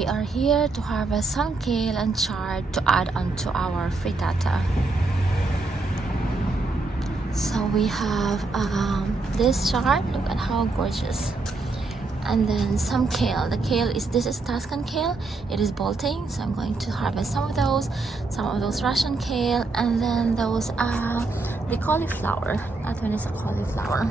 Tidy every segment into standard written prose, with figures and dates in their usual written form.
we are here to harvest some kale and chard to add onto our frittata. So we have this chard, look at how gorgeous, and then some kale. The kale is, this is Tuscan kale, it is bolting, so I'm going to harvest some of those Russian kale, and then those the cauliflower. That one is a cauliflower.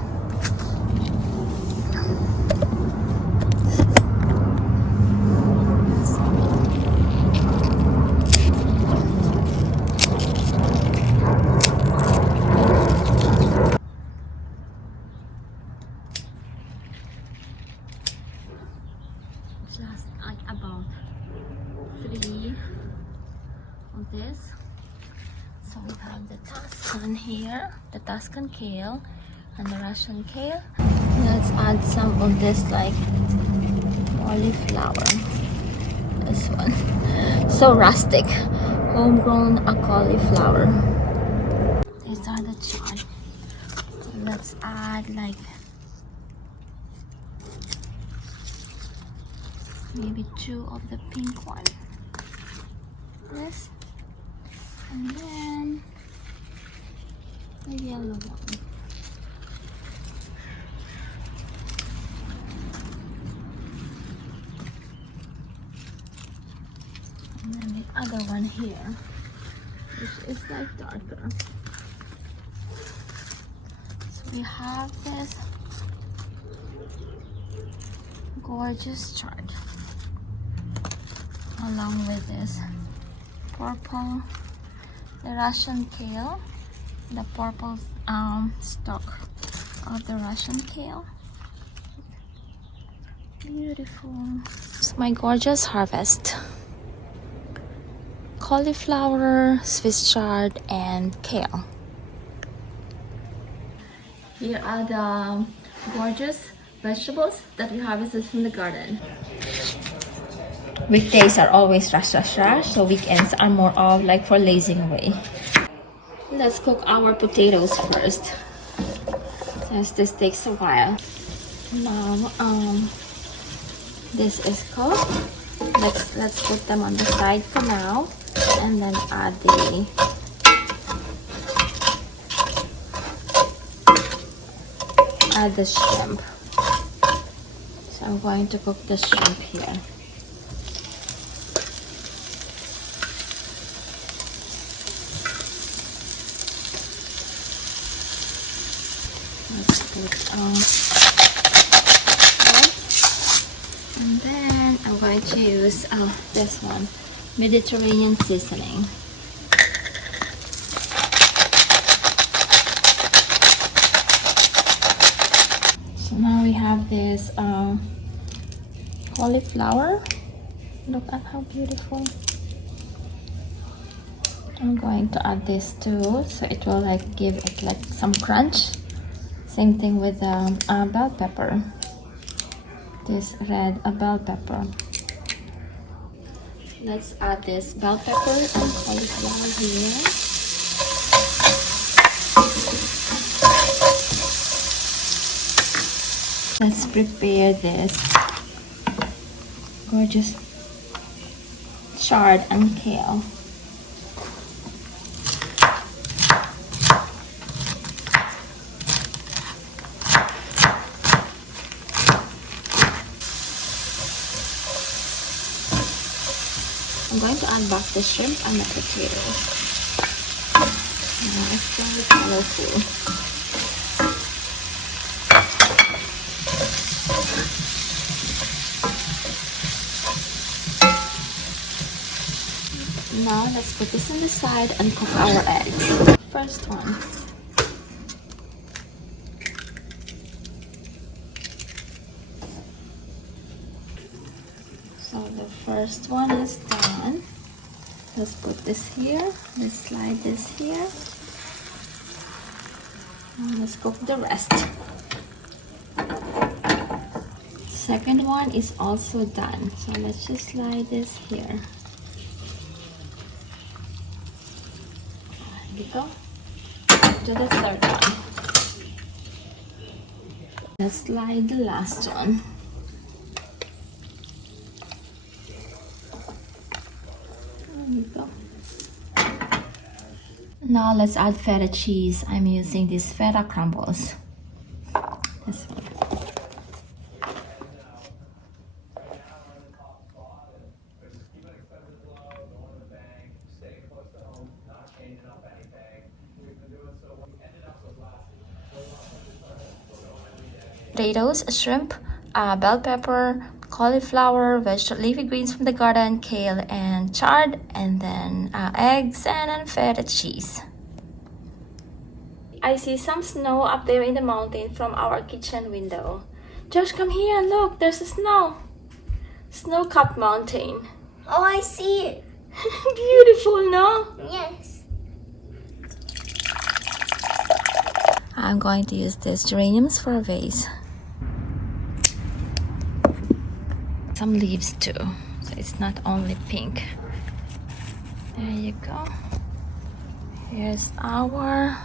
Just like about 3 of this. So we have the Tuscan here, the Tuscan kale and the Russian kale. Let's add some of this like cauliflower. This one, so rustic, homegrown cauliflower. These are the chard. Let's add like maybe 2 of the pink one, this, and then the yellow one. And then the other one here, which is like darker. So we have this gorgeous chard along with this purple, the Russian kale, the purple stalk of the Russian kale. Beautiful. It's my gorgeous harvest. Cauliflower, Swiss chard, and kale. Here are the gorgeous vegetables that we harvested from the garden. Weekdays are always rush, so weekends are more of like for lazing away. Let's cook our potatoes first, since this takes a while. Now, this is cooked. Let's put them on the side for now, and then add the shrimp. So I'm going to cook the shrimp here. Let's put and then I'm going to use this one, Mediterranean seasoning. So now we have this cauliflower. Look at how beautiful. I'm going to add this too, so it will like give it like some crunch. Same thing with bell pepper. This red bell pepper. Let's add this bell pepper and cauliflower here. Let's prepare this gorgeous chard and kale. I'm going to add back the shrimp and the potatoes. Now it's very colorful. Now let's put this on the side and cook our eggs. First one. So the first one is done. Let's put this here. Let's slide this here. And let's cook the rest. Second one is also done. So let's just slide this here. There we go. To the third one. Let's slide the last one. go. Now let's add feta cheese. I'm using these feta crumbles. This one. Potatoes, shrimp, bell pepper, cauliflower, leafy greens from the garden, kale, and chard, and then eggs and then feta cheese. I see some snow up there in the mountain from our kitchen window. Josh, come here and look, there's a snow-capped mountain. Oh, I see it. Beautiful, no? Yes. I'm going to use these geraniums for a vase. Some leaves too, so it's not only pink. There you go. Here's our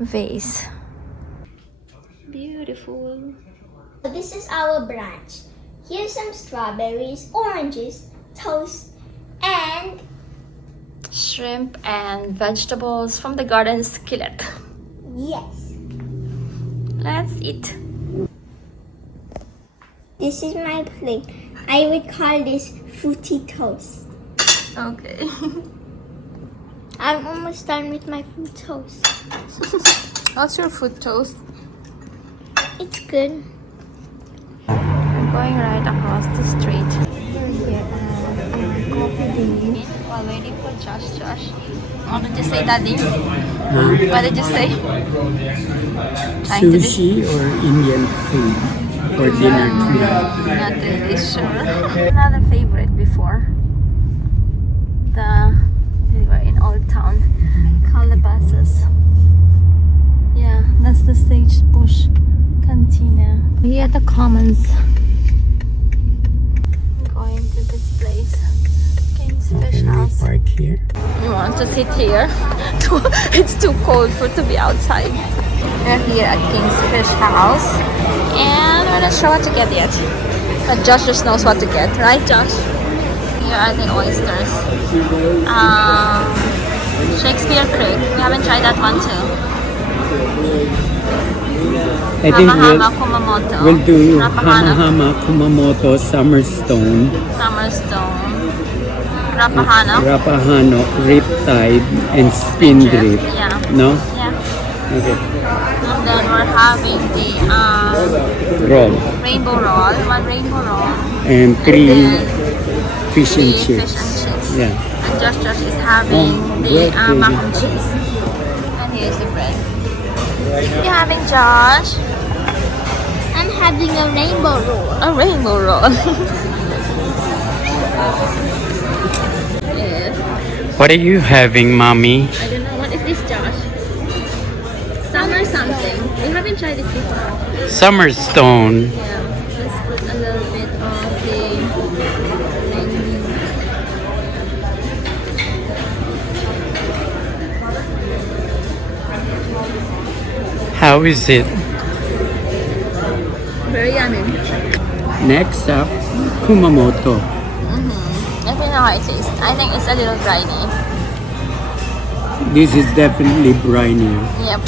vase. Beautiful. This is our brunch. Here's some strawberries, oranges, toast, and Shrimp and vegetables from the garden, skillet. yes. Let's eat. This is my plate. I would call this fruity toast. Okay. I'm almost done with my fruit toast. What's your food toast? It's good. I'm going right across the street. We're here at Coffee Bean while waiting for Josh. What did you say, Daddy? What did you say? Sushi or Indian food for dinner tonight? Not really sure. Another favorite before. We were in Old Town. Calabasas. Yeah, that's the Sagebush Cantina. We're at the Commons. Going to this place. King's Fish House. Park here. You want to sit here? It's too cold to be outside. We're here at King's Fish House. And we're not sure what to get yet. But Josh just knows what to get, right Josh? Here are the oysters. Shakespeare Creek. We haven't tried that one too. I think Hamahama Kumamoto. we'll do Rapahana. Hamahama, Kumamoto, Summerstone, Summerstone. Rapahana. Rapahano, Riptide, and Spindrift. Yeah. No? Yeah. Okay. And then we're having the Roll. rainbow roll. One rainbow roll. And three Then fish and three chips. fish and chips. Yeah. And Josh is having the bread, mac and cheese. And here's the bread. You having Josh? I'm having a rainbow roll. A rainbow roll. Yes. What are you having, Mommy? I don't know. What is this, Josh? Summer something. We haven't tried this before. Summerstone. Yeah. Let's put a little bit of the menu. How is it? Very yummy. Next up, Kumamoto. Let me know how it tastes. I think it's a little briny. This is definitely brinier. Yep.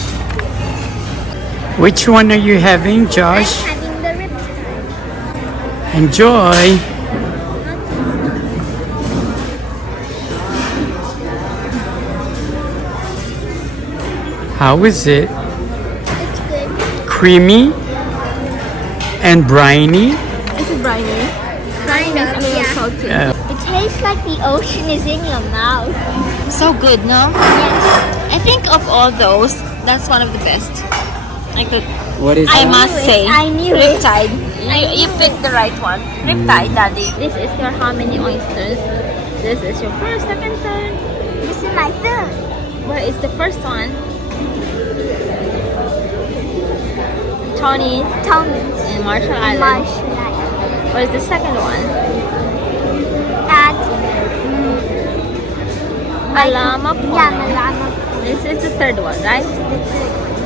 Which one are you having, Josh? I'm having the riptide. Enjoy. How is it? It's good. Creamy and briny? Is it briny? Kind of, yeah. Salty. It tastes like the ocean is in your mouth. So good, no? Yes. I think of all those, that's one of the best. What is I that? must say, I knew it. Riptide. You picked the right one. Riptide, Daddy. This is your how many oysters? This is your first, second, third. This is my third. Where is the first one? Tony's Tony's. in Marshall Island. Marshall Island. Where's the second one? At Malama Point. yeah, Malama. This is the third one, right?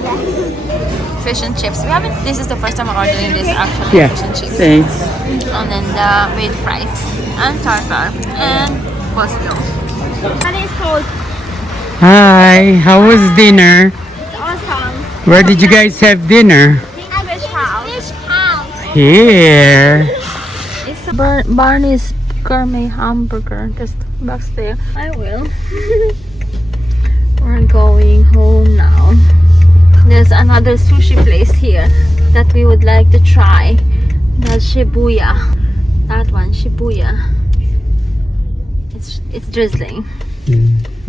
Yes. Fish and chips. We haven't. This is the first time we're ordering this actually. Yeah, Fish and chips. thanks. And then the with fries and tartar and coleslaw. And it's called Hi, how was dinner? Awesome. Where did you guys have dinner? Fish house. Here. It's Barney's gourmet hamburger. Just back there. I will. We're going home now. There's another sushi place here that we would like to try. That's Shibuya. That one, Shibuya. It's drizzling. Mm.